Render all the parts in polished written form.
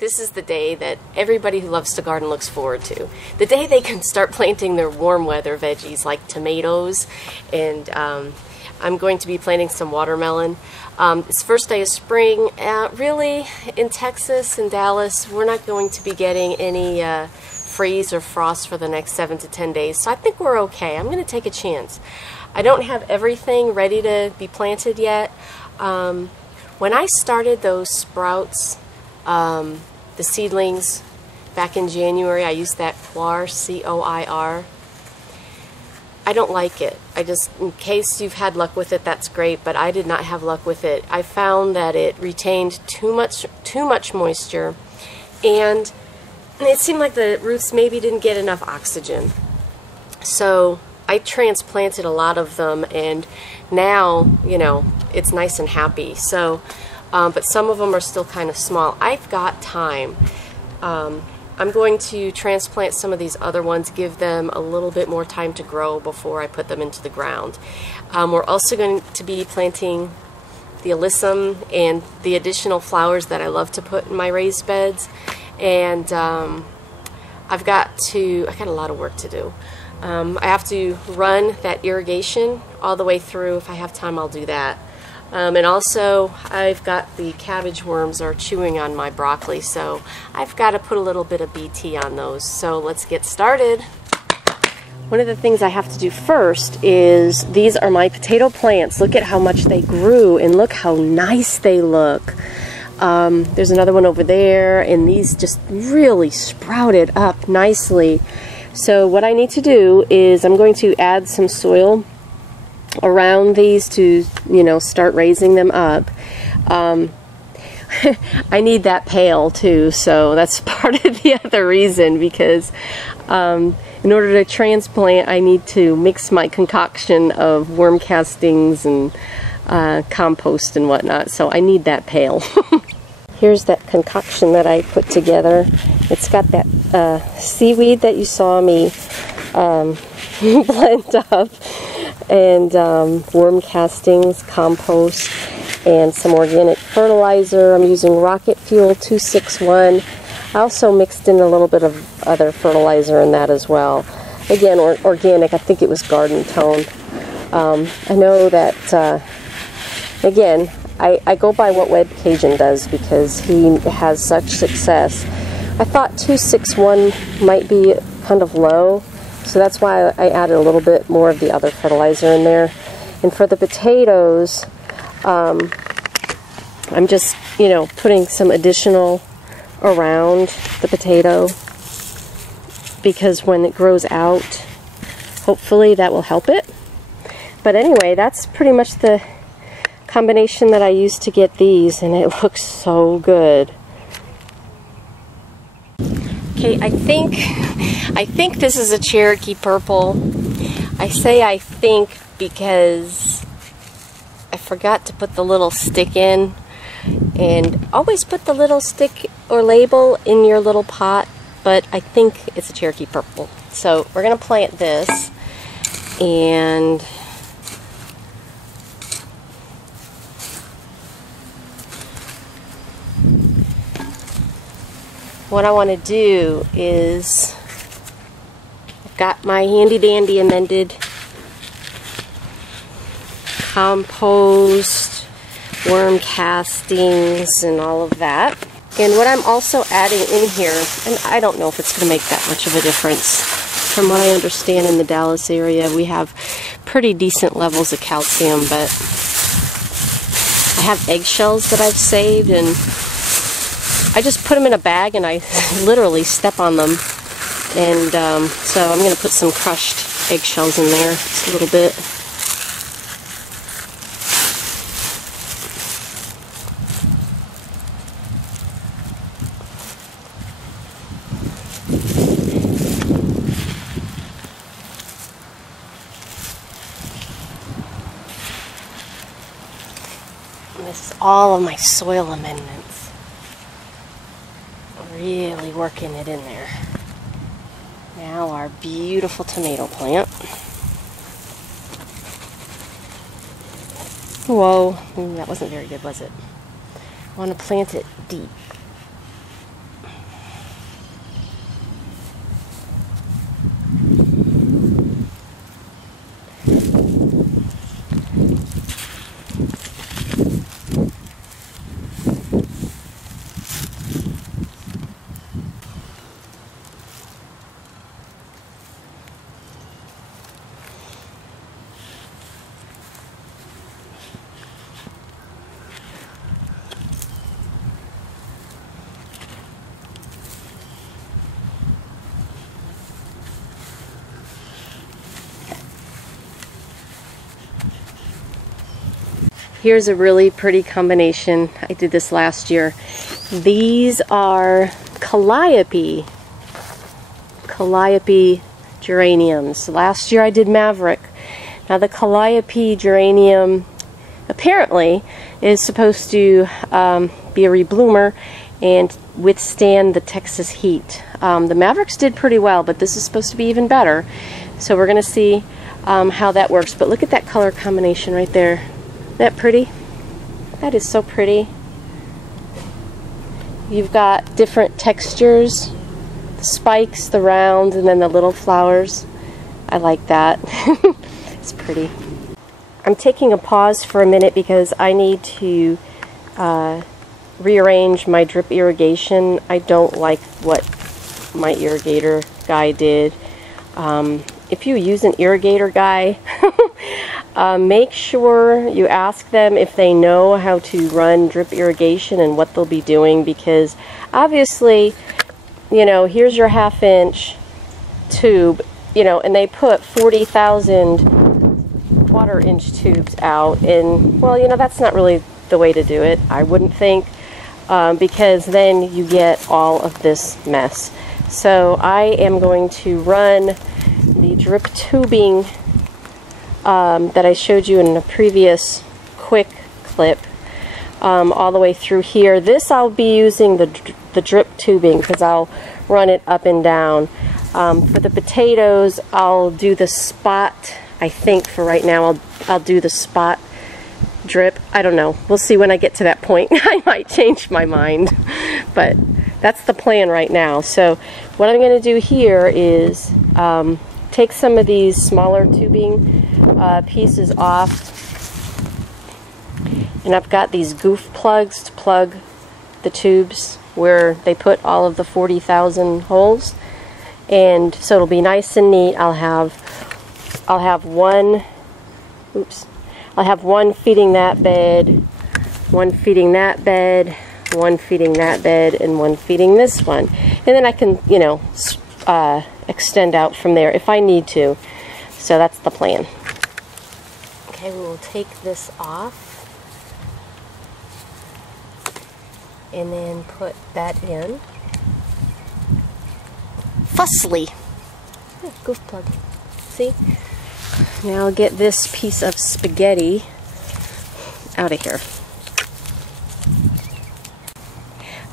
This is the day that everybody who loves to garden looks forward to. The day they can start planting their warm weather veggies like tomatoes, and I'm going to be planting some watermelon. It's first day of spring. Really, in Texas and Dallas, we're not going to be getting any freeze or frost for the next 7 to 10 days, so I think we're okay. I'm going to take a chance. I don't have everything ready to be planted yet. When I started those sprouts, the seedlings, back in January, I used that Coir, C-O-I-R. I don't like it. In case you've had luck with it, that's great, but I did not have luck with it. I found that it retained too much moisture, and it seemed like the roots maybe didn't get enough oxygen. So I transplanted a lot of them, and now, you know, it's nice and happy. So, but some of them are still kind of small. I've got time. I'm going to transplant some of these other ones, give them a little bit more time to grow before I put them into the ground. We're also going to be planting the alyssum and the additional flowers that I love to put in my raised beds. And I've got a lot of work to do. I have to run that irrigation all the way through. If I have time, I'll do that. And also, I've got the cabbage worms are chewing on my broccoli, so I've got to put a little bit of BT on those. So let's get started. One of the things I have to do first is, these are my potato plants. Look at how much they grew, and look how nice they look. There's another one over there, and these just really sprouted up nicely. So what I need to do is I'm going to add some soil around these to, you know, start raising them up. I need that pail too, so that's part of the other reason, because in order to transplant, I need to mix my concoction of worm castings and compost and whatnot, so I need that pail. Here's that concoction that I put together. It's got that seaweed that you saw me blend up, and worm castings, compost, and some organic fertilizer. I'm using Rocket Fuel 261. I also mixed in a little bit of other fertilizer in that as well. Again, organic. I think it was Garden Tone. I know that, again, I go by what Webb Cajun does because he has such success. I thought 261 might be kind of low, so that's why I added a little bit more of the other fertilizer in there. And for the potatoes, I'm just, you know, putting some additional around the potato, because when it grows out, hopefully that will help it. But anyway, that's pretty much the combination that I used to get these, and it looks so good. Okay, I think this is a Cherokee Purple. I say I think because I forgot to put the little stick in, and always put the little stick or label in your little pot, but I think it's a Cherokee Purple. So we're gonna plant this, and what I want to do is, I've got my handy dandy amended compost, worm castings, and all of that. And what I'm also adding in here, and I don't know if it's going to make that much of a difference. From what I understand, in the Dallas area, we have pretty decent levels of calcium, but I have eggshells that I've saved, and I just put them in a bag and I literally step on them. And so I'm going to put some crushed eggshells in there, just a little bit. And this is all of my soil amendments. Really working it in there. Now our beautiful tomato plant. Whoa, that wasn't very good, was it? I want to plant it deep. Here's a really pretty combination. I did this last year. These are calliope geraniums. Last year I did Maverick. Now the calliope geranium apparently is supposed to be a rebloomer and withstand the Texas heat. The Mavericks did pretty well, but this is supposed to be even better. So we're going to see how that works. But look at that color combination right there. Isn't that pretty? That is so pretty. You've got different textures, the spikes, the round, and then the little flowers. I like that. It's pretty. I'm taking a pause for a minute because I need to rearrange my drip irrigation. I don't like what my irrigator guy did. If you use an irrigator guy, make sure you ask them if they know how to run drip irrigation and what they'll be doing, because obviously, you know, here's your 1/2 inch tube, you know, and they put 40,000 1/4 inch tubes out, and well, you know, that's not really the way to do it, I wouldn't think, because then you get all of this mess. So I am going to run the drip tubing that I showed you in a previous quick clip all the way through here. This I'll be using the drip tubing because I'll run it up and down. For the potatoes, I'll do the spot. I think for right now I'll do the spot drip. I don't know. We'll see when I get to that point. I might change my mind, but that's the plan right now. So what I'm going to do here is take some of these smaller tubing pieces off, and I've got these goof plugs to plug the tubes where they put all of the 40,000 holes, and so it'll be nice and neat. I'll have one feeding that bed, one feeding that bed, one feeding that bed, and one feeding this one, and then I can, you know, extend out from there if I need to. So that's the plan. Okay, we will take this off and then put that in. Fussily. Oh, goof plug. See? Now I'll get this piece of spaghetti out of here.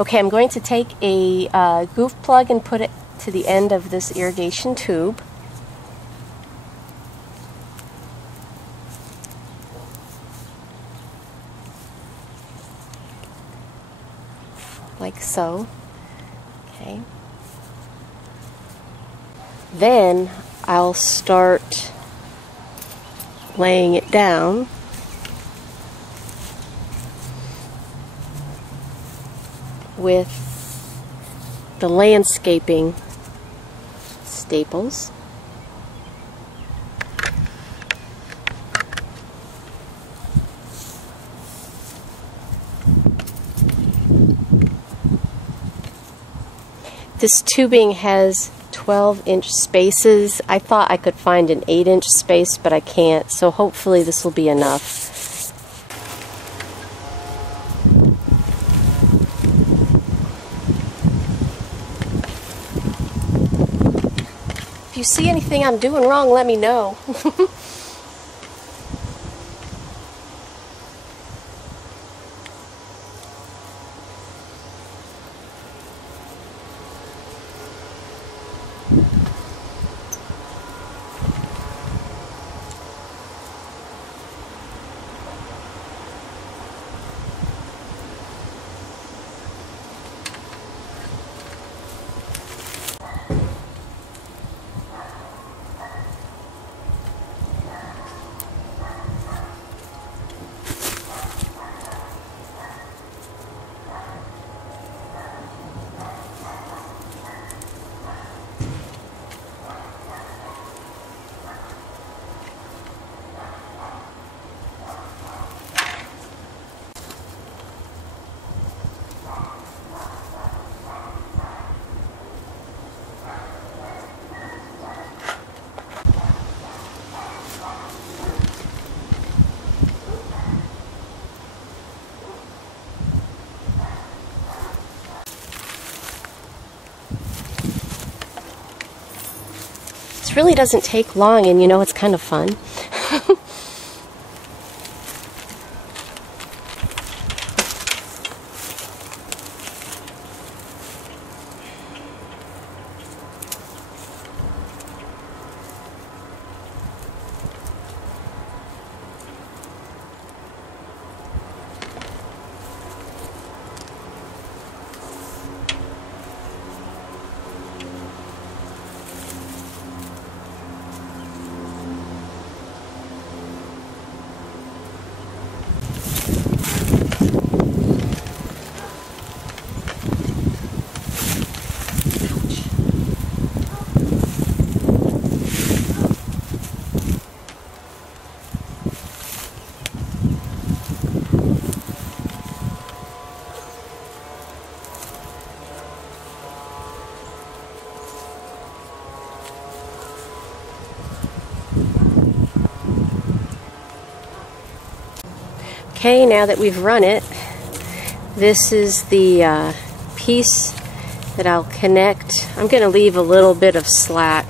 Okay, I'm going to take a goof plug and put it to the end of this irrigation tube. Like so. Okay. Then I'll start laying it down with the landscaping staples. This tubing has 12-inch spaces. I thought I could find an 8-inch space, but I can't, so hopefully this will be enough. If you see anything I'm doing wrong, let me know. This really doesn't take long, and you know, it's kind of fun. Okay, now that we've run it, this is the piece that I'll connect. I'm going to leave a little bit of slack.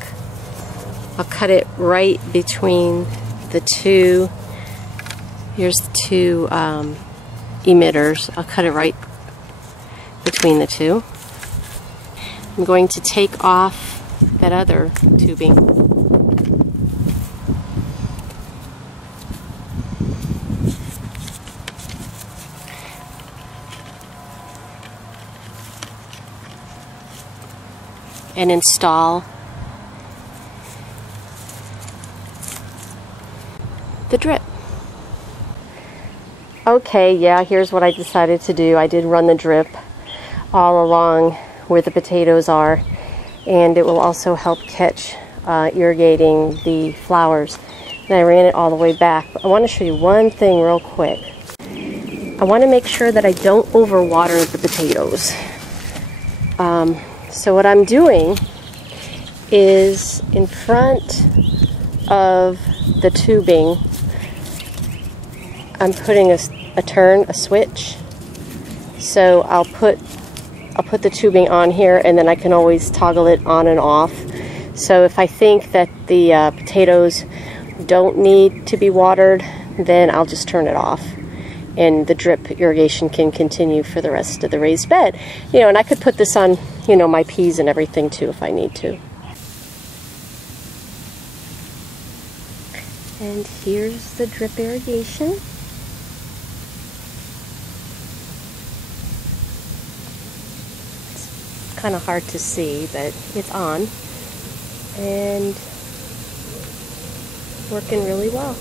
I'll cut it right between the two. Here's the two emitters. I'll cut it right between the two. I'm going to take off that other tubing. And install the drip. Okay, yeah, here's what I decided to do. I did run the drip all along where the potatoes are, and it will also help catch irrigating the flowers. And I ran it all the way back. But I want to show you one thing real quick. I want to make sure that I don't overwater the potatoes. So what I'm doing is in front of the tubing, I'm putting a switch. So I'll put the tubing on here, and then I can always toggle it on and off. So if I think that the potatoes don't need to be watered, then I'll just turn it off, and the drip irrigation can continue for the rest of the raised bed. You know, and I could put this on, you know, my peas and everything too if I need to. And here's the drip irrigation. It's kind of hard to see, but it's on and working really well.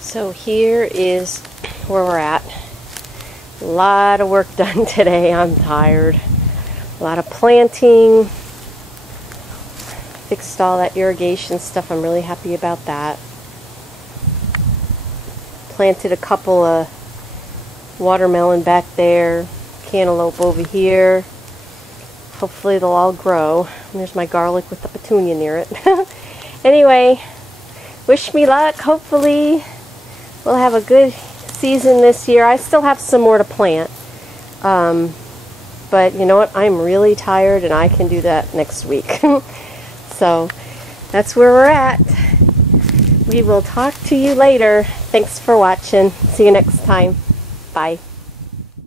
So here is where we're at. A lot of work done today. I'm tired. A lot of planting. Fixed all that irrigation stuff. I'm really happy about that. Planted a couple of watermelon back there. Cantaloupe over here. Hopefully they'll all grow. And there's my garlic with the petunia near it. Anyway, wish me luck. Hopefully we'll have a good season this year. I still have some more to plant. But you know what? I'm really tired, and I can do that next week. So that's where we're at. We will talk to you later. Thanks for watching. See you next time. Bye.